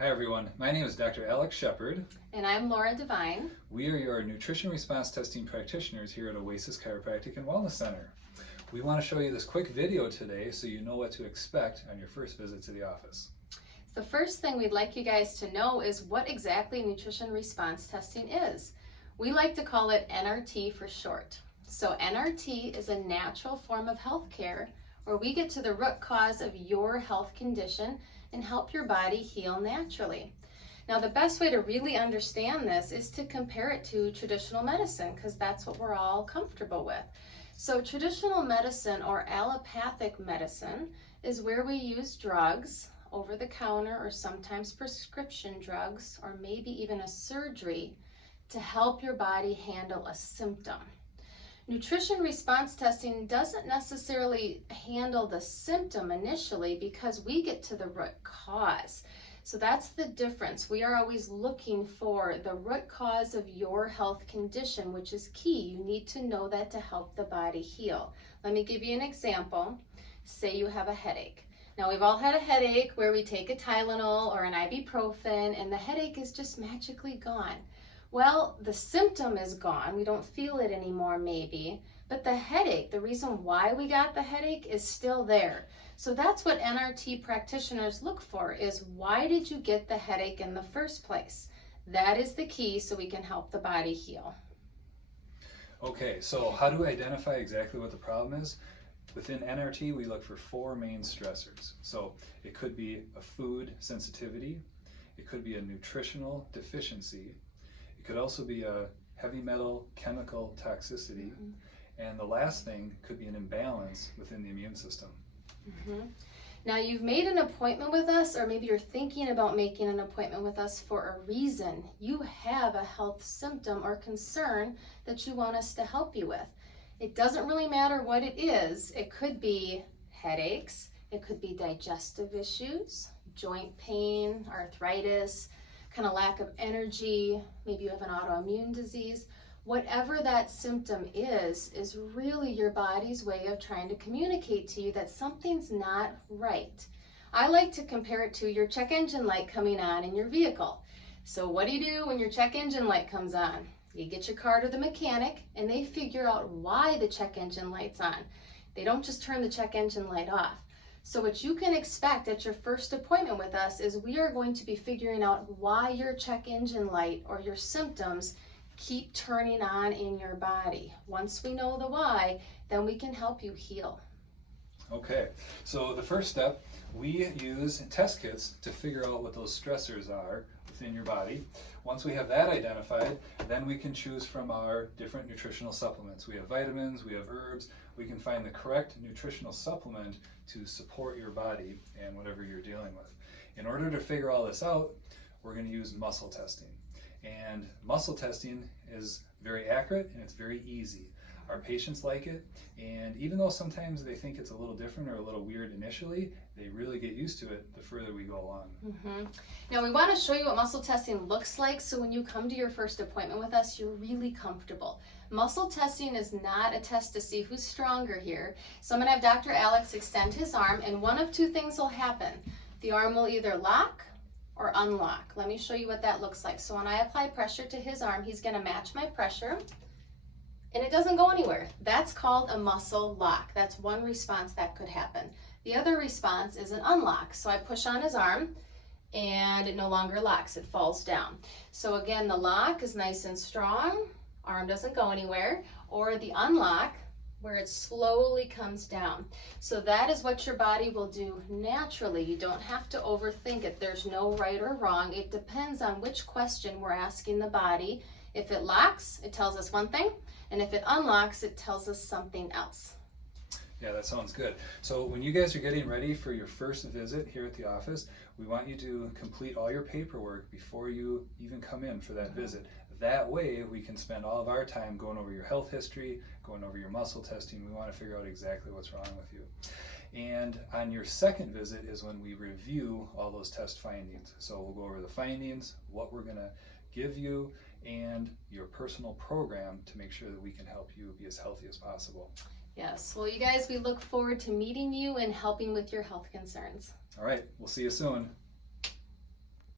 Hi everyone, my name is Dr. Alex Shepard. And I'm Laura Devine. We are your nutrition response testing practitioners here at Oasis Chiropractic and Wellness Center. We want to show you this quick video today so you know what to expect on your first visit to the office. The first thing we'd like you guys to know is what exactly nutrition response testing is. We like to call it NRT for short. So NRT is a natural form of healthcare where we get to the root cause of your health condition and help your body heal naturally. Now, the best way to really understand this is to compare it to traditional medicine, because that's what we're all comfortable with. So traditional medicine or allopathic medicine is where we use drugs, over the counter or sometimes prescription drugs, or maybe even a surgery to help your body handle a symptom. Nutrition response testing doesn't necessarily handle the symptom initially because we get to the root cause. So that's the difference. We are always looking for the root cause of your health condition, which is key. You need to know that to help the body heal. Let me give you an example. Say you have a headache. Now, we've all had a headache where we take a Tylenol or an ibuprofen and the headache is just magically gone. Well, the symptom is gone. We don't feel it anymore maybe, but the headache, the reason why we got the headache is still there. So that's what NRT practitioners look for, is why did you get the headache in the first place? That is the key so we can help the body heal. Okay, so how do we identify exactly what the problem is? Within NRT, we look for four main stressors. So it could be a food sensitivity, it could be a nutritional deficiency, it could also be a heavy metal chemical toxicity, and the last thing could be an imbalance within the immune system. Now, you've made an appointment with us, or maybe you're thinking about making an appointment with us for a reason. You have a health symptom or concern that you want us to help you with. It doesn't really matter what it is. It could be headaches, it could be digestive issues, joint pain, arthritis, kind of lack of energy, maybe you have an autoimmune disease. Whatever that symptom is really your body's way of trying to communicate to you that something's not right. I like to compare it to your check engine light coming on in your vehicle. So what do you do when your check engine light comes on? You get your car to the mechanic and they figure out why the check engine light's on. They don't just turn the check engine light off. So what you can expect at your first appointment with us is we are going to be figuring out why your check engine light or your symptoms keep turning on in your body. Once we know the why, then we can help you heal. Okay, so the first step, we use test kits to figure out what those stressors are within your body. Once we have that identified, then we can choose from our different nutritional supplements. We have vitamins, we have herbs. We can find the correct nutritional supplement to support your body and whatever you're dealing with. In order to figure all this out, we're going to use muscle testing. And muscle testing is very accurate and it's very easy. Our patients like it, and even though sometimes they think it's a little different or a little weird initially, they really get used to it the further we go along. Now, we want to show you what muscle testing looks like so when you come to your first appointment with us, you're really comfortable. Muscle testing is not a test to see who's stronger here. So I'm going to have Dr. Alex extend his arm, and one of two things will happen. The arm will either lock or unlock. Let me show you what that looks like. So when I apply pressure to his arm, he's going to match my pressure. And it doesn't go anywhere. That's called a muscle lock. That's one response that could happen. The other response is an unlock. So I push on his arm and it no longer locks, it falls down. So again, the lock is nice and strong, arm doesn't go anywhere, or the unlock where it slowly comes down. So that is what your body will do naturally. You don't have to overthink it. There's no right or wrong. It depends on which question we're asking the body. If it locks, it tells us one thing. And if it unlocks, it tells us something else. Yeah, that sounds good. So when you guys are getting ready for your first visit here at the office, we want you to complete all your paperwork before you even come in for that visit. That way we can spend all of our time going over your health history, going over your muscle testing. We want to figure out exactly what's wrong with you. And on your second visit is when we review all those test findings. So we'll go over the findings, what we're going to give you, and your personal program to make sure that we can help you be as healthy as possible. Yes, well, you guys, we look forward to meeting you and helping with your health concerns. All right, we'll see you soon.